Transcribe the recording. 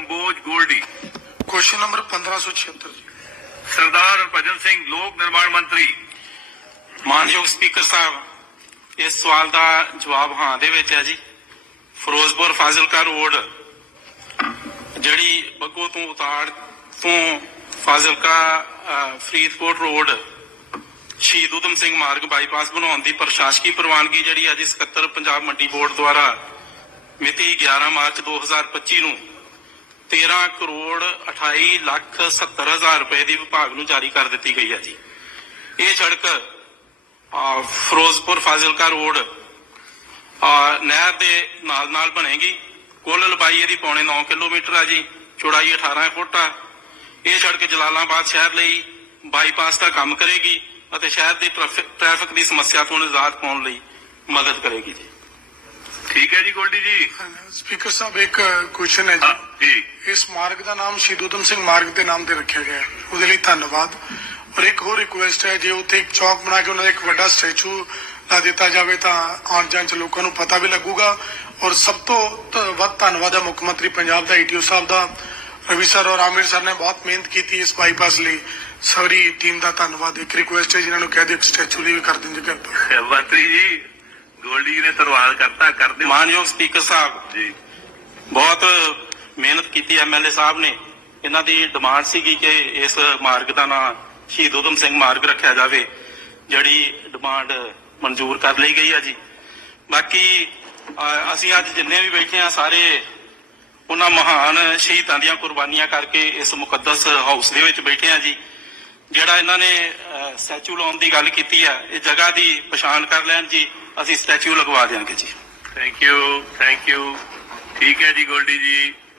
Kamboj Goldy question number 1576 ਜੀ ਸਰਦਾਰ ਭਜਨ ਸਿੰਘ ਲੋਕ ਨਿਰਮਾਣ ਮੰਤਰੀ ਮਾਨਯੋਗ ਸਪੀਕਰ ਸਾਹਿਬ ਇਸ ਸਵਾਲ ਦਾ ਜਵਾਬ ਹਾਂ ਦੇ ਵਿੱਚ ਹੈ ਜੀ ਫਿਰੋਜ਼ਪੁਰ ਫਾਜ਼ਿਲਕਾ ਰੋਡ ਜਿਹੜੀ ਬੱਗੋ ਤੋਂ ਉਤਾਰ ਤੋਂ ਫਾਜ਼ਿਲਕਾ ਫਰੀਦਕੋਟ ਰੋਡ ਸ਼ਹੀਦ ਉਦਮ ਸਿੰਘ ਮਾਰਗ ਬਾਈਪਾਸ ਬਣਾਉਣ ਦੀ ਪ੍ਰਸ਼ਾਸਕੀ ਪ੍ਰਵਾਨਗੀ ਜਿਹੜੀ ਅੱਜ 71 ਪੰਜਾਬ ਮੰਡੀ ਬੋਰਡ ਦੁਆਰਾ ਮਿਤੀ 11 ਮਾਰਚ 2025 ਨੂੰ 13 ਕਰੋੜ 28 ਲੱਖ 70 ਹਜ਼ਾਰ ਰੁਪਏ ਦੀ ਵਿਭਾਗ ਨੂੰ ਜਾਰੀ ਕਰ ਦਿੱਤੀ ਗਈ ਹੈ ਜੀ ਇਹ ਸੜਕ ਫਿਰੋਜ਼ਪੁਰ ਫਾਜ਼ਿਲਕਾ ਰੋਡ ਨਹਿਰ ਦੇ ਨਾਲ ਨਾਲ ਬਣੇਗੀ ਕੁੱਲ ਲੰਬਾਈ ਇਹਦੀ ਪੌਣੇ 9 ਕਿਲੋਮੀਟਰ ਆ ਜੀ ਚੌੜਾਈ 18 ਫੁੱਟ ਆ ਇਹ ਸੜਕ ਜਲਾਲਾਬਾਦ ਸ਼ਹਿਰ ਲਈ ਬਾਈਪਾਸ ਦਾ ਕੰਮ ਕਰੇਗੀ ਅਤੇ ਸ਼ਹਿਰ ਦੀ ਟ੍ਰੈਫਿਕ ਦੀ ਸਮੱਸਿਆ ਤੋਂ ਨਿਜ਼ਾਤ ਪਾਉਣ ਲਈ ਮਦਦ ਕਰੇਗੀ ਜੀ ਠੀਕ ਹੈ ਜੀ ਗੋਲਡੀ ਜੀ ਸਪੀਕਰ ਸਾਹਿਬ ਇੱਕ ਕੁਐਸਚਨ ਹੈ ਜੀ ਜੀ ਇਸ ਮਾਰਗ ਦਾ ਨਾਮ ਸ਼ਹੀਦ ਉਦਮ ਸਿੰਘ ਮਾਰਗ ਦੇ ਨਾਮ ਤੇ ਰੱਖਿਆ ਗਿਆ ਹੈ ਉਹਦੇ ਲਈ ਧੰਨਵਾਦ ਔਰ ਇੱਕ ਹੋਰ ਰਿਕੁਐਸਟ ਹੈ ਜੇ ਉੱਥੇ ਇੱਕ ਚੌਕ ਬਣਾ ਕੇ ਉਹਨਾਂ ਦਾ ਇੱਕ ਵੱਡਾ ਸਟੈਚੂ ਲਾ ਦਿੱਤਾ ਜਾਵੇ ਤਾਂ ਆਉਣ ਜਾਣ ਚ ਲੋਕਾਂ ਨੂੰ ਪਤਾ ਵੀ ਲੱਗੂਗਾ ਔਰ ਸਭ ਤੋਂ ਵੱਧ ਧੰਨਵਾਦ ਹੈ ਮੁੱਖ ਮੰਤਰੀ ਪੰਜਾਬ ਦਾ ਈਟੀਓ ਸਾਹਿਬ ਦਾ ਰਵੀ ਸਰ ਔਰ ਆਮਿਰ ਸਰ ਨੇ ਬਹੁਤ ਮਿਹਨਤ ਕੀਤੀ ਇਸ ਬਾਈਪਾਸ ਲਈ ਸਾਰੀ ਟੀਮ ਦਾ ਧੰਨਵਾਦ ਇੱਕ ਰਿਕੁਐਸਟ ਹੈ ਜਿਨ੍ਹਾਂ ਨੂੰ ਕਹਿ ਦਿਓ ਇੱਕ ਸਟੈਚੂ ਲਈ ਵੀ ਕਰ ਦਿੰਦੇ ਕਿਰਪਾ ਮੰਤਰੀ ਜੀ ਗੋਲਡੀ ਨੇ ਧੰਨਵਾਦ ਕਰਤਾ ਕਰਦੇ ਮਾਨਯੋਗ ਸਪੀਕਰ ਸਾਹਿਬ ਜੀ ਬਹੁਤ ਮਿਹਨਤ ਕੀਤੀ ਐਮਐਲਏ ਸਾਹਿਬ ਨੇ ਇਹਨਾਂ ਦੀ ਡਿਮਾਂਡ ਸੀਗੀ ਕਿ ਇਸ ਮਾਰਗ ਦਾ ਨਾਮ ਸ਼ਹੀਦ ਉਦਮ ਸਿੰਘ ਮਾਰਗ ਰੱਖਿਆ ਜਾਵੇ ਜਿਹੜੀ ਡਿਮਾਂਡ ਮਨਜ਼ੂਰ ਕਰ ਲਈ ਗਈ ਹੈ ਜੀ ਬਾਕੀ ਅਸੀਂ ਅੱਜ ਜਿੰਨੇ ਵੀ ਬੈਠੇ ਆ ਸਾਰੇ ਉਹਨਾਂ ਮਹਾਨ ਸ਼ਹੀਦਾਂ ਦੀਆਂ ਕੁਰਬਾਨੀਆਂ ਕਰਕੇ ਇਸ ਮੁਕੱਦਸ ਹਾਊਸ ਦੇ ਵਿੱਚ ਬੈਠੇ ਆ ਜੀ ਜਿਹੜਾ ਇਹਨਾਂ ਨੇ ਸਟੈਚੂ ਲਾਉਣ ਦੀ ਗੱਲ ਕੀਤੀ ਆ ਇਹ ਜਗ੍ਹਾ ਦੀ ਪਛਾਣ ਕਰ ਲੈਣ ਜੀ ਅਸੀਂ ਸਟੈਚੂ ਲਗਵਾ ਦੇਵਾਂਗੇ ਜੀ ਥੈਂਕ ਯੂ ਥੈਂਕ ਯੂ ਠੀਕ ਹੈ ਜੀ ਗੋਲਡੀ ਜੀ